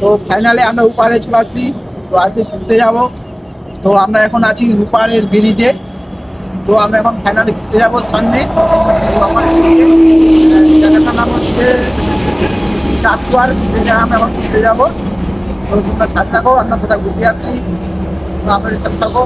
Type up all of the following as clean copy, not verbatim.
তো ফাইনালি আমরা উপারে চলে আসছি। তো আজকে ঘুরতে যাব। তো আমরা এখন আছি উপারের ব্রিজে। তো আমরা এখন ফাইনালি ঘুরতে যাবো সামনে। তো আমার জায়গাটার নাম হচ্ছে চাঁদপুর, যে জায়গা আমরা এখন ঘুরতে যাবো। তো তোমরা সাথে থাকো, আমরা কোথায় ঘুরতে যাচ্ছি তো আমাদের সাথে থাকো।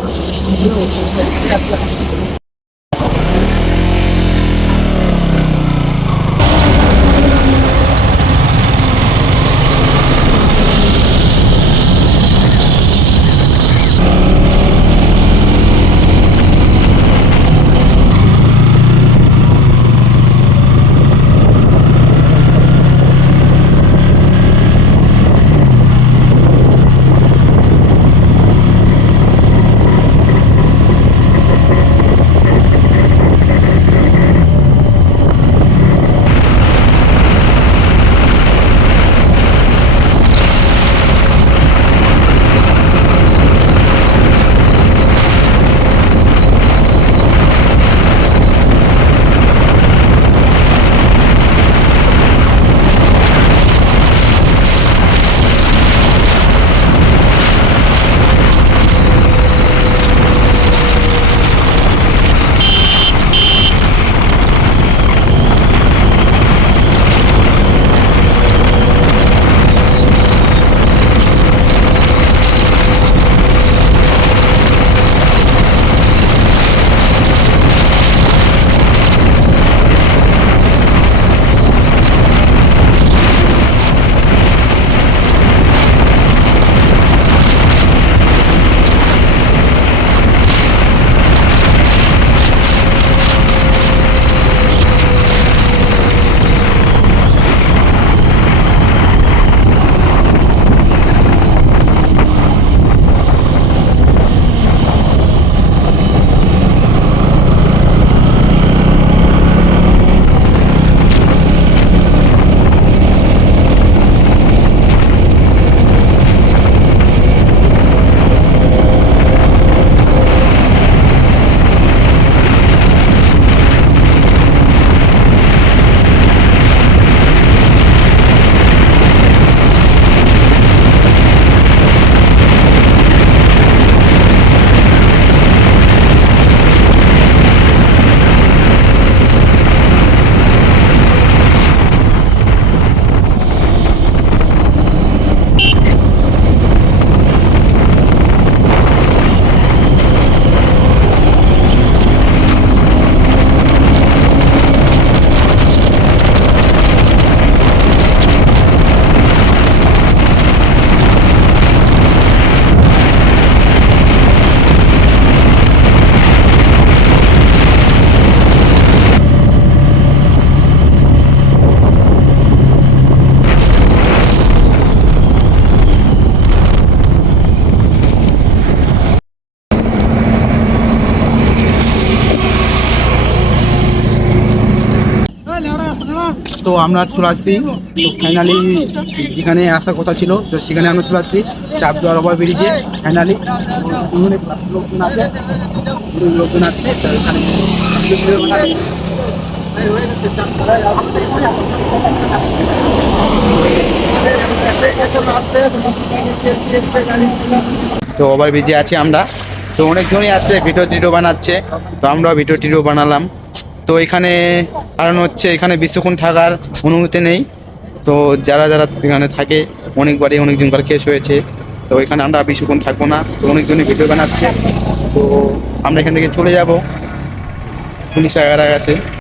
তো আমরা চলে আসছি। তো ফাইনালি যেখানে আসার কথা ছিল তো সেখানে আমরা চলে আসছি চাপদুয়ার ওভার ব্রিজে। ফাইনালি লোকজন আছে, লোকজন আছে তো এখানে তো ওভার ব্রিজে আছি আমরা। তো অনেকজনই আসছে, ভিডিও টিডিও বানাচ্ছে। তো আমরাও ভিডিও টিডিও বানালাম। তো এখানে কারণ হচ্ছে এখানে বেশিক্ষণ থাকার অনুমতি নেই। তো যারা যারা এখানে থাকে অনেকবারই অনেকজনকার কেস হয়েছে। তো এখানে আমরা বেশিক্ষণ থাকবো না। তো অনেকজনই ভিডিও বানাচ্ছে। তো আমরা এখান থেকে চলে যাব, পুলিশ আগার আছে।